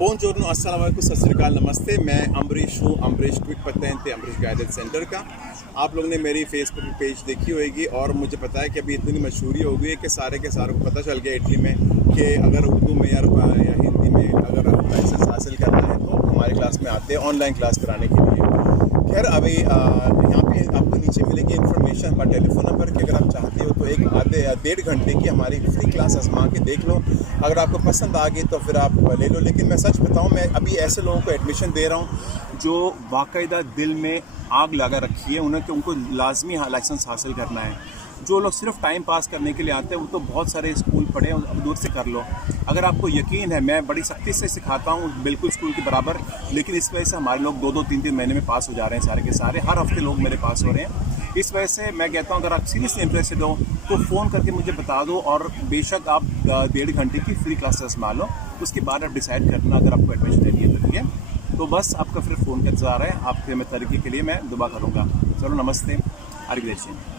Buongiorno, अस्सलाम वालेकुम, सत श्री अकाल, नमस्ते। मैं अमरीश हूँ। अमरीश ट्विट पता है अमरीश गाइडेंस सेंटर का। आप लोगों ने मेरी फेसबुक पेज देखी होगी और मुझे पता है कि अभी इतनी मशहूरी हो गई है कि सारे के सारे को पता चल गया इटली में कि अगर उर्दू में या हिंदी में अगर लाइसेंस हासिल करना है तो हमारी क्लास में आते हैं ऑनलाइन क्लास कराने के लिए। खैर अभी यहाँ पे आपको नीचे मिलेगी इन्फॉर्मेशन, हमारा टेलीफोन नंबर कि अगर आप चाहते हो तो एक आधे या 1.5 घंटे की हमारी फ्री क्लास आजमा के देख लो। अगर आपको पसंद आ गई तो फिर आप ले लो। लेकिन मैं सच बताऊँ, मैं अभी ऐसे लोगों को एडमिशन दे रहा हूँ जो बाकायदा दिल में आग लगा रखी है उन्हें कि उनको लाजमी लाइसेंस हासिल करना है। जो लोग सिर्फ टाइम पास करने के लिए आते हैं वो तो बहुत सारे स्कूल पढ़े हैं, अब दूर से कर लो। अगर आपको यकीन है, मैं बड़ी सख्ती से सिखाता हूँ, बिल्कुल स्कूल के बराबर, लेकिन इस वजह से हमारे लोग 2-2, 3-3 महीने में पास हो जा रहे हैं सारे के सारे। हर हफ्ते लोग मेरे पास हो रहे हैं। इस वजह से मैं कहता हूँ अगर आप सीरियसली इंटरेस्टेड हो तो फ़ोन करके मुझे बता दो और बेशक आप 1.5 घंटे की फ्री क्लासेस मान लो। उसके बाद आप डिसाइड करना अगर आपको एडमिशन लेनी है तो ठीक है। तो बस आपका फिर फ़ोन का इंतज़ार है, आपके मैं तरीके के लिए मैं दुआ करूँगा। चलो नमस्ते, arrivederci।